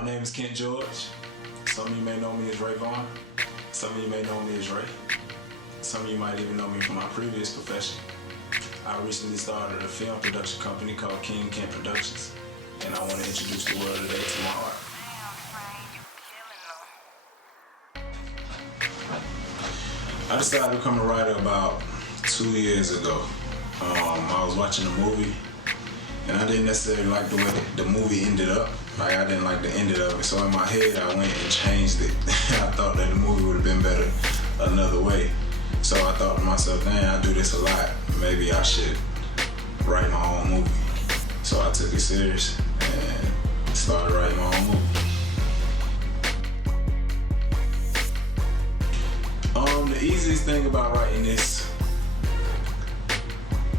My name is Kent George. Some of you may know me as Ray Vaughn. Some of you may know me as Ray. Some of you might even know me from my previous profession. I recently started a film production company called King Kent Productions, and I want to introduce the world today to my art. I decided to become a writer about 2 years ago. I was watching a movie, and I didn't necessarily like the way the movie ended up. Like, I didn't like the end of it. So in my head, I went and changed it. I thought that the movie would have been better another way. So I thought to myself, dang, I do this a lot. Maybe I should write my own movie. So I took it serious and started writing my own movie. The easiest thing about writing this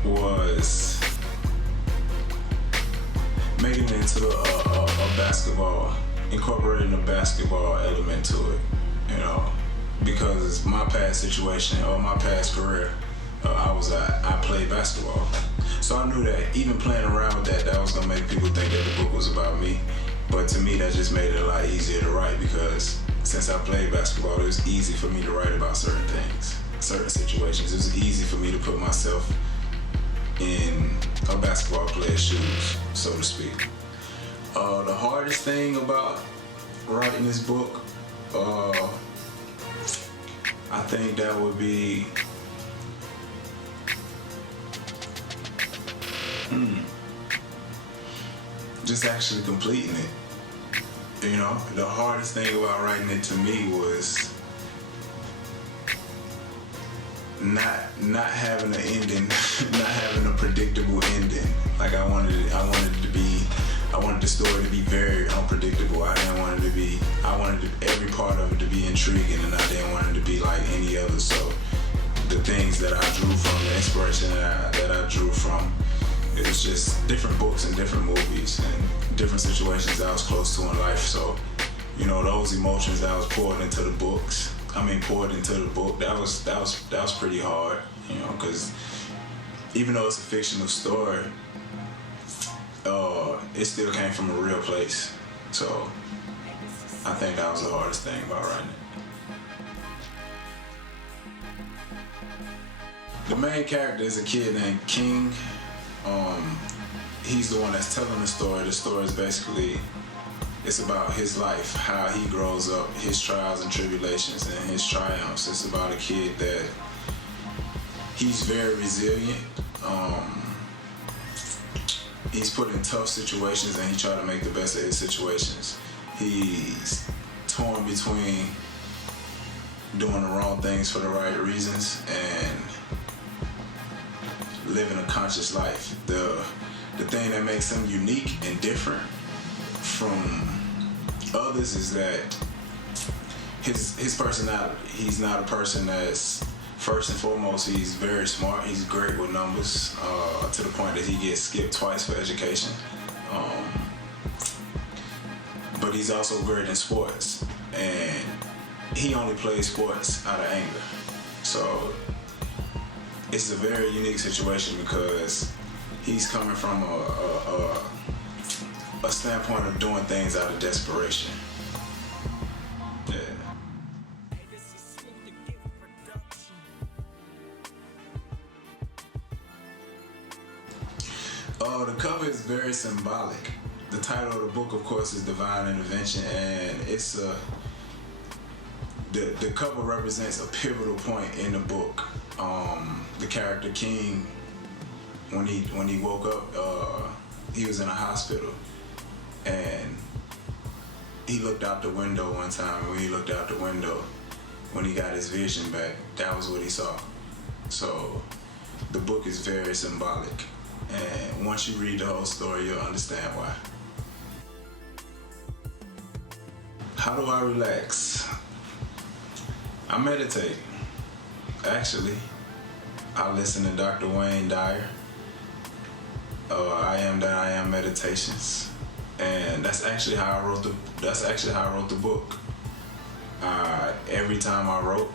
was making it into a basketball, incorporating a basketball element to it, because my past situation or my past career, I played basketball. So I knew that even playing around with that was gonna make people think that the book was about me. But to me, that just made it a lot easier to write, because since I played basketball, it was easy for me to write about certain things, certain situations. It was easy for me to put myself in a basketball player's shoes, so to speak. The hardest thing about writing this book, I think that would be just actually completing it. The hardest thing about writing it to me was not having an ending, not having a predictable ending. Like I wanted the story to be very unpredictable. I wanted every part of it to be intriguing, and I didn't want it to be like any other. So the things that I drew from, the inspiration that I drew from, it was just different books and different movies and different situations that I was close to in life. So, those emotions that was poured into the book, that was pretty hard, because even though it's a fictional story, it still came from a real place. So I think that was the hardest thing about writing it. The main character is a kid named King. He's the one that's telling the story. The story is basically, it's about his life, how he grows up, his trials and tribulations and his triumphs. It's about a kid that he's very resilient. He's put in tough situations and he tried to make the best of his situations. He's torn between doing the wrong things for the right reasons and living a conscious life. The thing that makes him unique and different from others is that his personality. He's not a person that's, first and foremost, he's very smart. He's great with numbers, to the point that he gets skipped twice for education. But he's also great in sports, and he only plays sports out of anger. So it's a very unique situation because he's coming from a standpoint of doing things out of desperation. Yeah. The cover is very symbolic. The title of the book, of course, is Divine Intervention, and it's the cover represents a pivotal point in the book. The character King, when he woke up, he was in a hospital, and he looked out the window one time. When he looked out the window, when he got his vision back, that was what he saw. So the book is very symbolic, and once you read the whole story, you'll understand why. How do I relax? I meditate. Actually, I listen to Dr. Wayne Dyer. I Am That I Am Meditations, and that's actually how I wrote the book. Every time I wrote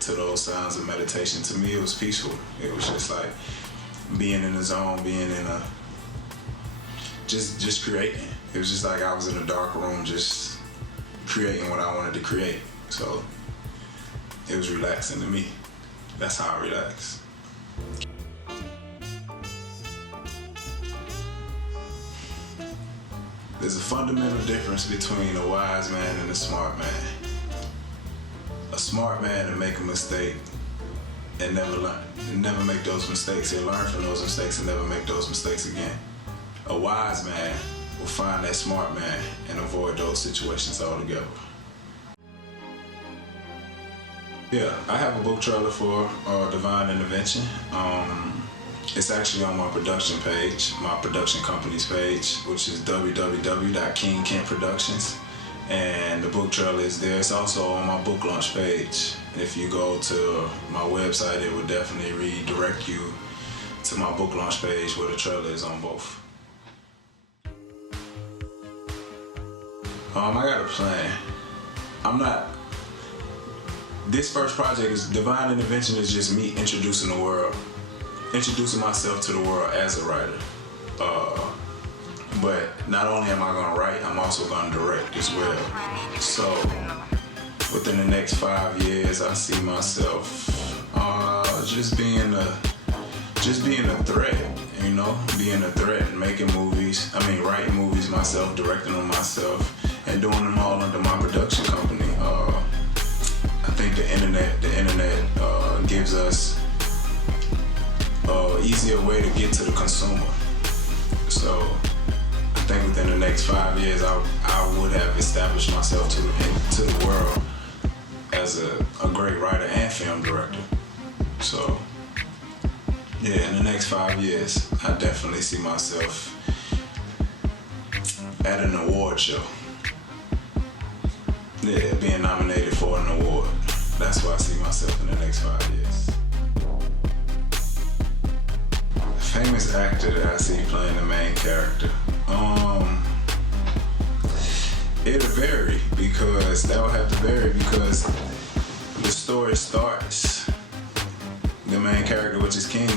to those sounds of meditation. To me, it was peaceful. It was just like being in the zone, being in just creating. It was just like I was in a dark room just creating what I wanted to create. So it was relaxing to me. That's how I relax. There's a fundamental difference between a wise man and a smart man. A smart man will make a mistake and never make those mistakes. He'll learn from those mistakes and never make those mistakes again. A wise man will find that smart man and avoid those situations altogether. Yeah, I have a book trailer for Divine Intervention. It's actually on my production page, my production company's page, which is www.kingkentproductions. And the book trailer is there. It's also on my book launch page. If you go to my website, it would definitely redirect you to my book launch page where the trailer is on both. I got a plan. This first project is Divine Intervention is just me introducing myself to the world as a writer. But not only am I gonna write, I'm also gonna direct as well. So within the next 5 years, I see myself just being a threat, being a threat, making movies. Writing movies myself, directing them myself, and doing them all under my production company. I think the internet gives us an easier way to get to the consumer. So I think within the next 5 years, I would have established myself to the world as a great writer and film director. So yeah, in the next 5 years, I definitely see myself at an award show. Yeah, being nominated for an award. That's where I see myself in the next 5 years. Famous actor that I see playing the main character. It'll vary because the story starts. The main character, which is King,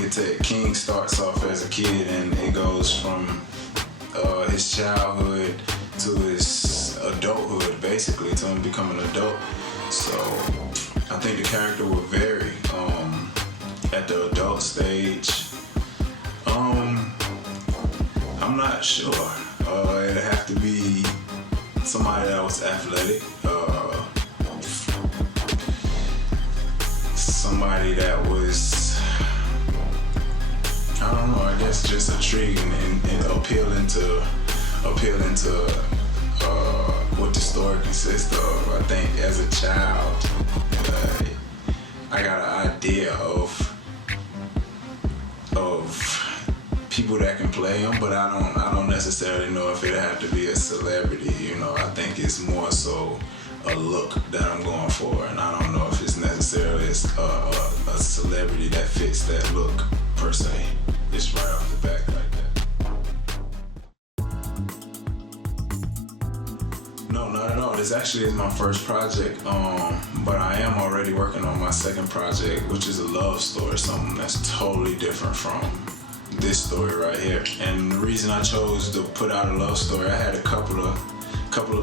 King starts off as a kid and it goes from his childhood to his adulthood, basically, to him becoming an adult. So I think the character will vary at the adult stage. I'm not sure. It'd have to be somebody that was athletic, somebody that was, I don't know, I guess just intriguing and appealing to what the story consists of. I think as a child, I got an idea of people that can play them, but I don't necessarily know if it had to be a celebrity. I think it's more so a look that I'm going for, and I don't know if it's necessarily a celebrity that fits that look per se. It's right off the back like that. No, not at all. This actually is my first project, but I am already working on my second project, which is a love story, something that's totally different from this story right here. And the reason I chose to put out a love story, I had a couple of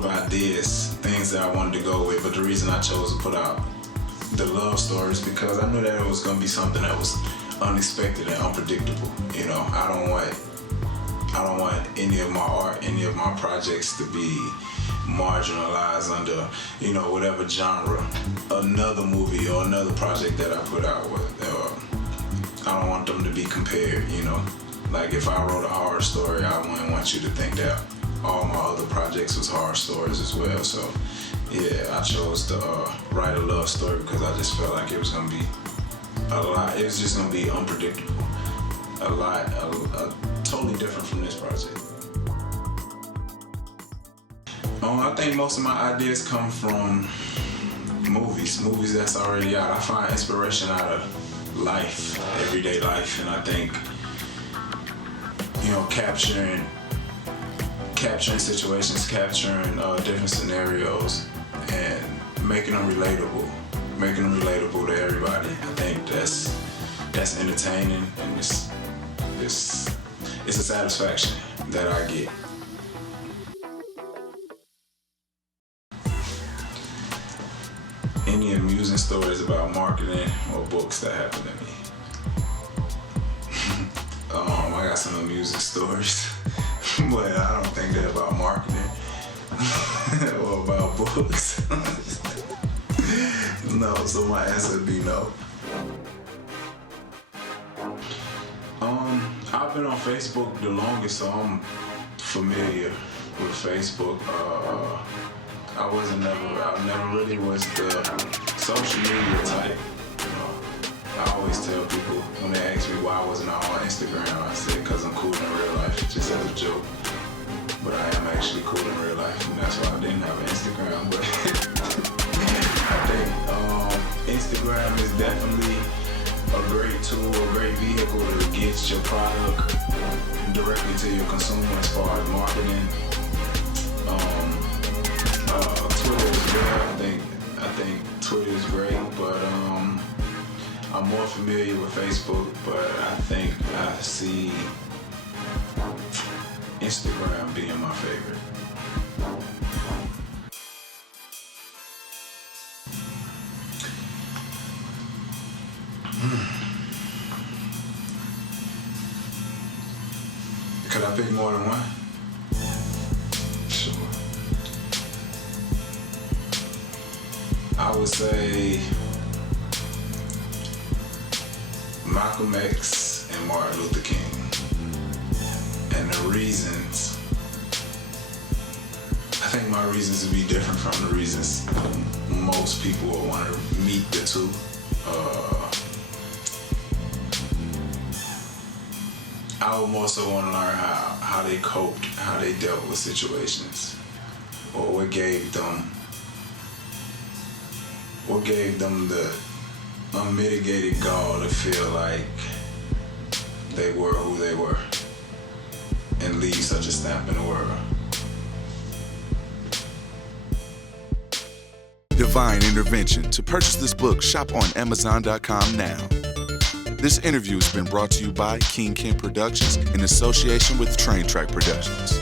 ideas, things that I wanted to go with, but the reason I chose to put out the love story is because I knew that it was going to be something that was unexpected and unpredictable. I don't want any of my art, any of my projects to be marginalized under, whatever genre another movie or another project that I put out with. I don't want them to be compared, Like if I wrote a horror story, I wouldn't want you to think that all my other projects was horror stories as well. So yeah, I chose to write a love story because I just felt like it was gonna be a lot. It was just gonna be unpredictable, totally different from this project. I think most of my ideas come from movies that's already out. I find inspiration out of life, everyday life, and I think capturing situations, capturing different scenarios, and making them relatable to everybody. I think that's entertaining, and it's a satisfaction that I get. any amusing stories about marketing or books that happened to me. I got some amusing stories, but I don't think they're about marketing or about books. No, so my answer would be no. I've been on Facebook the longest, so I'm familiar with Facebook. I never really was the social media type. I always tell people when they ask me why wasn't I on Instagram, I say because I'm cool in real life, just as a joke. But I am actually cool in real life, and that's why I didn't have an Instagram. But I think Instagram is definitely a great tool, a great vehicle to get your product directly to your consumer as far as marketing. Twitter is good. I think Twitter is great, but I'm more familiar with Facebook, but I think I see Instagram being my favorite. Could I pick more than one? Sure. I would say Malcolm X and Martin Luther King. And the reasons, I think my reasons would be different from the reasons most people would want to meet the two. I would more so want to learn how they coped, how they dealt with situations, or what gave them the unmitigated gall to feel like they were who they were and leave such a stamp in the world. Divine Intervention. To purchase this book, shop on Amazon.com now. This interview has been brought to you by King Kent Productions in association with Train Track Productions.